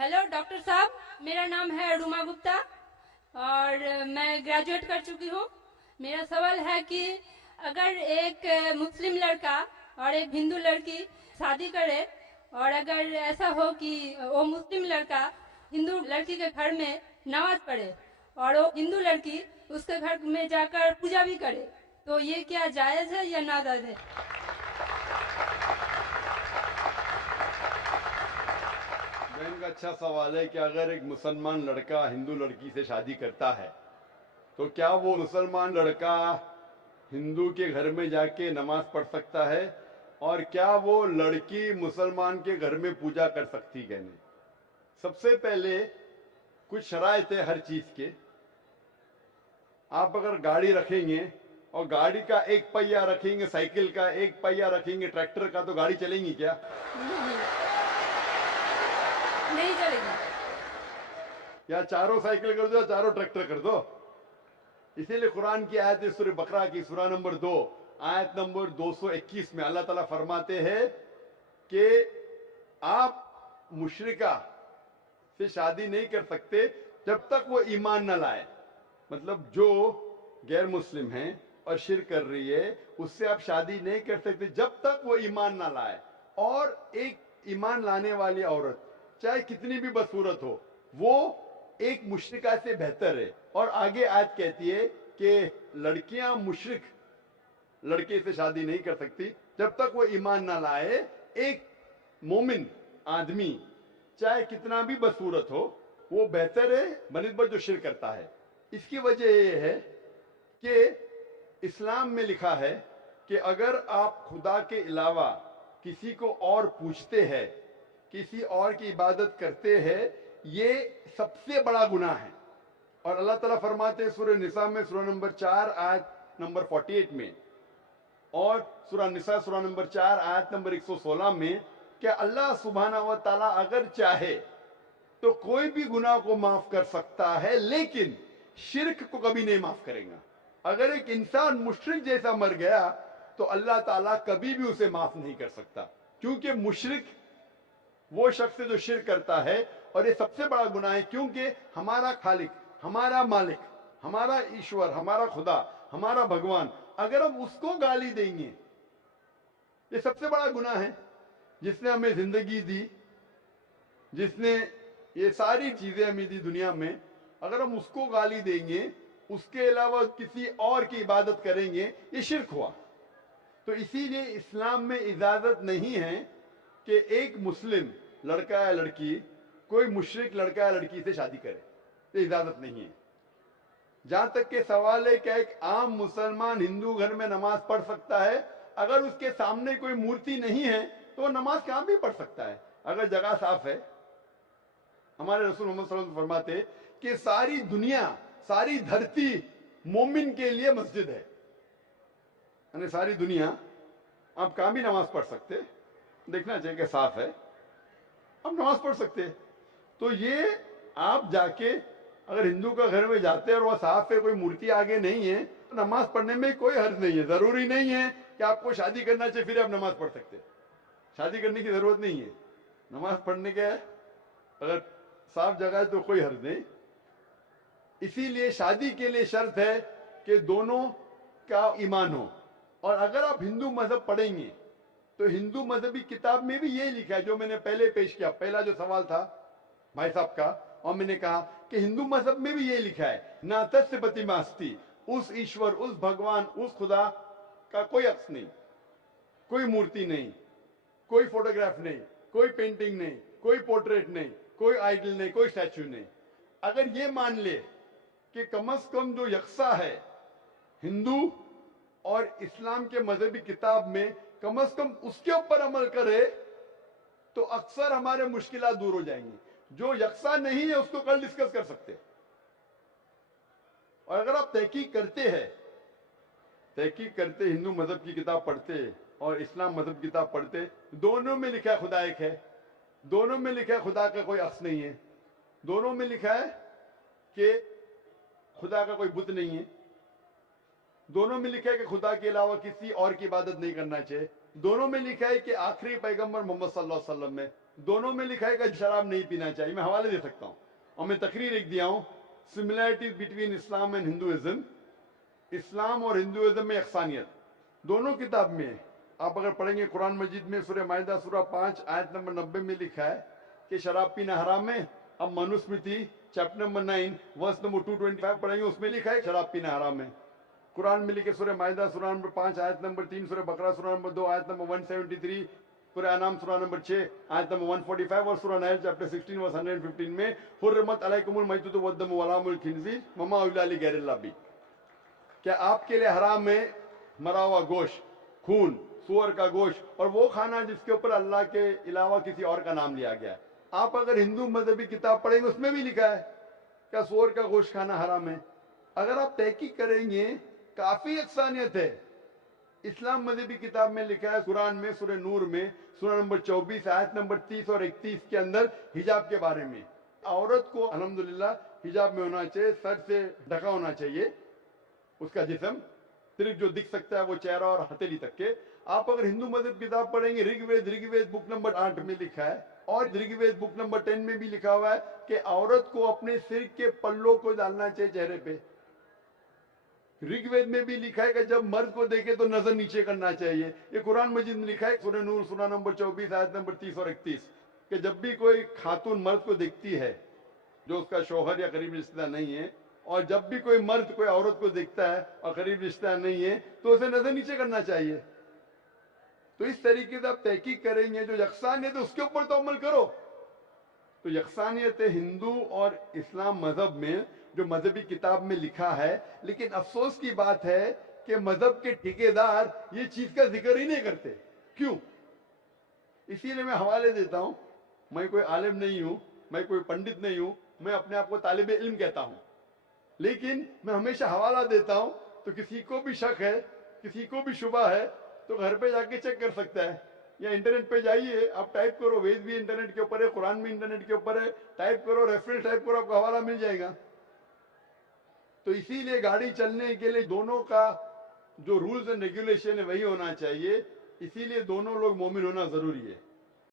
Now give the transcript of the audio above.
Hello doctor साहब, मेरा नाम है रुमा गुप्ता और मैं ग्रेजुएट कर चुकी हूँ। मेरा सवाल है कि अगर एक मुस्लिम लड़का और एक हिंदू लड़की शादी करे और अगर ऐसा हो कि वो मुस्लिम लड़का हिंदू लड़की के घर में नमाज पढ़े और वो हिंदू लड़की उसके घर में जाकर पूजा भी करे, तो ये क्या जायज़ है या नाजायज़ है? बहन का अच्छा सवाल है कि अगर एक मुसलमान लड़का हिंदू लड़की से शादी करता है तो क्या वो मुसलमान लड़का हिंदू के घर में जाके नमाज पढ़ सकता है, और क्या वो लड़की मुसलमान के घर में पूजा कर सकती है? नहीं। सबसे पहले कुछ शराइत है हर चीज के। आप अगर गाड़ी रखेंगे और गाड़ी का एक पहिया रखेंगे, साइकिल का एक पहिया रखेंगे, ट्रैक्टर का, तो गाड़ी चलेंगी क्या? नहीं चलेगी। या चारों साइकिल कर दो या चारों ट्रैक्टर कर दो। इसीलिए कुरान की आयत है सूरह बकरा की सूरा नंबर 2 आयत नंबर 221 में अल्लाह ताला फरमाते हैं कि आप मुशरिका से शादी नहीं कर सकते जब तक वो ईमान न लाए। मतलब जो गैर मुस्लिम है और शिर्क कर रही है उससे आप शादी नहीं कर सकते जब तक वो ईमान ना लाए। और एक ईमान लाने वाली औरत चाहे कितनी भी बदसूरत हो वो एक मुशरिका से बेहतर है। और आगे आयत कहती है कि लड़कियां मुशरिक लड़के से शादी नहीं कर सकती जब तक वो ईमान ना लाए। एक मोमिन आदमी चाहे कितना भी बदसूरत हो वो बेहतर है बनिस्बत जो शिर्क करता है। इसकी वजह यह है कि इस्लाम में लिखा है कि अगर आप खुदा के अलावा किसी को और पूछते हैं, किसी और की इबादत करते हैं, ये सबसे बड़ा गुनाह है। और अल्लाह ताला फरमाते हैं सूरह निसा में सूरह नंबर 4 आयत नंबर 48 में और सूरह निसा सूरह नंबर 4 आयत नंबर 116 में कि अल्लाह सुब्हानहू व तआला अगर चाहे तो कोई भी गुनाह को माफ कर सकता है, लेकिन शिर्क को कभी नहीं माफ करेगा। अगर एक इंसान मुशरिक जैसा मर गया तो अल्लाह ताला कभी भी उसे माफ नहीं कर सकता, क्योंकि मुशरिक वो शख्स जो शिर्क करता है। और ये सबसे बड़ा गुनाह है, क्योंकि हमारा खालिक, हमारा मालिक, हमारा ईश्वर, हमारा खुदा, हमारा भगवान, अगर हम उसको गाली देंगे, ये सबसे बड़ा गुनाह है। जिसने हमें जिंदगी दी, जिसने ये सारी चीजें हमें दी दुनिया में, अगर हम उसको गाली देंगे, उसके अलावा किसी और की इबादत करेंगे, ये शिर्क हुआ। तो इसीलिए इस्लाम में इजाजत नहीं है कि एक मुस्लिम लड़का या लड़की कोई मुशरिक लड़का या लड़की से शादी करे, ये इजाजत नहीं है। जहां तक के सवाल है कि एक आम मुसलमान हिंदू घर में नमाज पढ़ सकता है, अगर उसके सामने कोई मूर्ति नहीं है तो वो नमाज कहां भी पढ़ सकता है अगर जगह साफ है। हमारे रसूल मोहम्मद सल्लल्लाहु अलैहि वसल्लम फरमाते कि सारी दुनिया, सारी धरती मोमिन के लिए मस्जिद है। यानी सारी दुनिया आप कहां भी नमाज पढ़ सकते, देखना चाहिए कि साफ है, आप नमाज पढ़ सकते। तो ये आप जाके अगर हिंदू का घर में जाते हैं और वह साफ है, कोई मूर्ति आगे नहीं है, तो नमाज पढ़ने में कोई हर्ज नहीं है। जरूरी नहीं है कि आपको शादी करना चाहिए फिर आप नमाज पढ़ सकते। शादी करने की जरूरत नहीं है, नमाज पढ़ने के अगर साफ जगह है तो कोई हर्ज नहीं। इसीलिए शादी के लिए शर्त है कि दोनों का ईमान हो। और अगर आप हिंदू मजहब पढ़ेंगे तो हिंदू मजहबी किताब में भी यही लिखा है जो मैंने पहले पेश किया, पहला जो सवाल था भाई साहब का, और मैंने कहा कि हिंदू मजहब में भी यही लिखा है, ना तस्य प्रतिमास्ती, उस ईश्वर, उस भगवान, उस खुदा का कोई अक्स नहीं, कोई मूर्ति नहीं, कोई फोटोग्राफ नहीं, कोई पेंटिंग नहीं, कोई पोर्ट्रेट नहीं, कोई आइडल नहीं, कोई स्टैचू नहीं। अगर ये मान ले कि कम से कम जो यकसा है हिंदू और इस्लाम के मजहबी किताब में, कम से कम उसके ऊपर अमल करे तो अक्सर हमारे मुश्किलात दूर हो जाएंगी। जो यकसा नहीं है उसको कल डिस्कस कर सकते। और अगर आप तहकीक करते हिंदू मजहब की किताब पढ़ते और इस्लाम मजहब की किताब पढ़ते, दोनों में लिखा है खुदा एक है, दोनों में लिखा है खुदा का कोई अक्स नहीं है, दोनों में लिखा है कि खुदा का कोई बुत नहीं है, दोनों में लिखा है कि खुदा के अलावा किसी और की इबादत नहीं करना चाहिए, दोनों में लिखा है कि आखिरी पैगंबर मोहम्मद सल्लल्लाहु अलैहि वसल्लम है, دونوں میں لکھا ہے کہ شراب نہیں پینا چاہیے. میں حوالے دے سکتا ہوں اور میں تقریر ایک دیا ہوں, similarities between Islam and Hinduism. اسلام اور ہندوازم میں یکسانیت دونوں کتاب میں ہے. آپ اگر پڑھیں گے قرآن مجید میں سورہ مائدہ سورہ 5 آیت نمبر 90 میں لکھا ہے کہ شراب پینا حرام ہے. اب Manusmriti chapter number 9 verse number 225 پڑھیں گے, اس میں لکھا ہے شراب پینا حرام ہے. قرآن میں لکھے سورہ مائدہ سورہ نمبر 5 آیت نمبر 3, سورہ بقرہ سورہ نمبر 2 آیت نمبر 173, سورہ انعام سورہ نمبر 6 آیت نمبر 145 اور سورہ نحل چیپٹر 16 ورس 115 میں حرمت علیکم المیتۃ والدم ولحم الخنزیر وما اہل لغیر اللہ بھی. کیا آپ کے لیے حرام ہے مرا ہوا گوشت, خون, سور کا گوشت اور وہ کھانا جس کے اوپر اللہ کے علاوہ کسی اور کا نام لیا گیا ہے. آپ اگر ہندو مذہبی کتاب پڑھیں گے اس میں بھی لکھا ہے کیا سور کا گوشت کھانا حرام ہے. اگر آپ تحقیق کریں گے کافی یکسانیت ہے. اسلام مذہبی کتاب میں لکھا ہے قرآن میں سورہ نور میں سورہ نمبر 24 آیت نمبر 30 اور 31 کے اندر حجاب کے بارے میں. عورت کو الحمدللہ حجاب میں ہونا چاہیے, سر سے ڈھکا ہونا چاہیے اس کا جسم, صرف جو دکھ سکتا ہے وہ چہرہ اور ہتھیلی تک کے. آپ اگر ہندو مذہب کتاب پڑھیں گے رگ وید بک نمبر 8 میں لکھا ہے اور رگ وید بک نمبر 10 میں بھی لکھا ہوا ہے کہ عورت کو اپنے سر کے پلوں کو ڈالنا چاہیے چہرے پہ. رگ وید میں بھی لکھا ہے کہ جب مرد کو دیکھے تو نظر نیچے کرنا چاہیے. یہ قرآن مجید میں لکھا ہے سورہ نور سورہ نمبر 24 آیت نمبر 30 اور 31 کہ جب بھی کوئی خاتون مرد کو دیکھتی ہے جو اس کا شوہر یا قریب رشتہ دار نہیں ہے, اور جب بھی کوئی مرد کوئی عورت کو دیکھتا ہے اور قریب رشتہ دار نہیں ہے تو اسے نظر نیچے کرنا چاہیے. تو اس طریقے سے آپ تحقیق کریں گے جو یکسانیت ہے اس کے اوپر تو عمل کرو. تو یکسانیت ہندو اور اسلام مذہب میں جو مذہبی کتاب میں لکھا ہے, لیکن افسوس کی بات ہے کہ مذہب کے ٹھیکیدار یہ چیز کا ذکر ہی نہیں کرتے. کیوں؟ اسی لیے میں حوالے دیتا ہوں. میں کوئی عالم نہیں ہوں, میں کوئی پنڈت نہیں ہوں, میں اپنے آپ کو طالب علم کہتا ہوں, لیکن میں ہمیشہ حوالہ دیتا ہوں. تو کسی کو بھی شک ہے, کسی کو بھی شبہ ہے تو گھر پہ جا کے چیک کر سکتا ہے, یا انٹرنیٹ پہ جائیے, آپ ٹائپ کرو, وید بھی انٹرنیٹ کے اوپر ہے, قرآن بھی انٹرنیٹ کے اوپر ہے, ٹائپ کرو, ریفرنس ٹائپ کرو, آپ کو حوالہ مل جائے گا. تو اسی لیے گاڑی چلنے کے لیے دونوں کا جو رولز اینڈ ریگولیشن ہے وہی ہونا چاہیے. اسی لیے دونوں لوگ مومن ہونا ضروری ہے.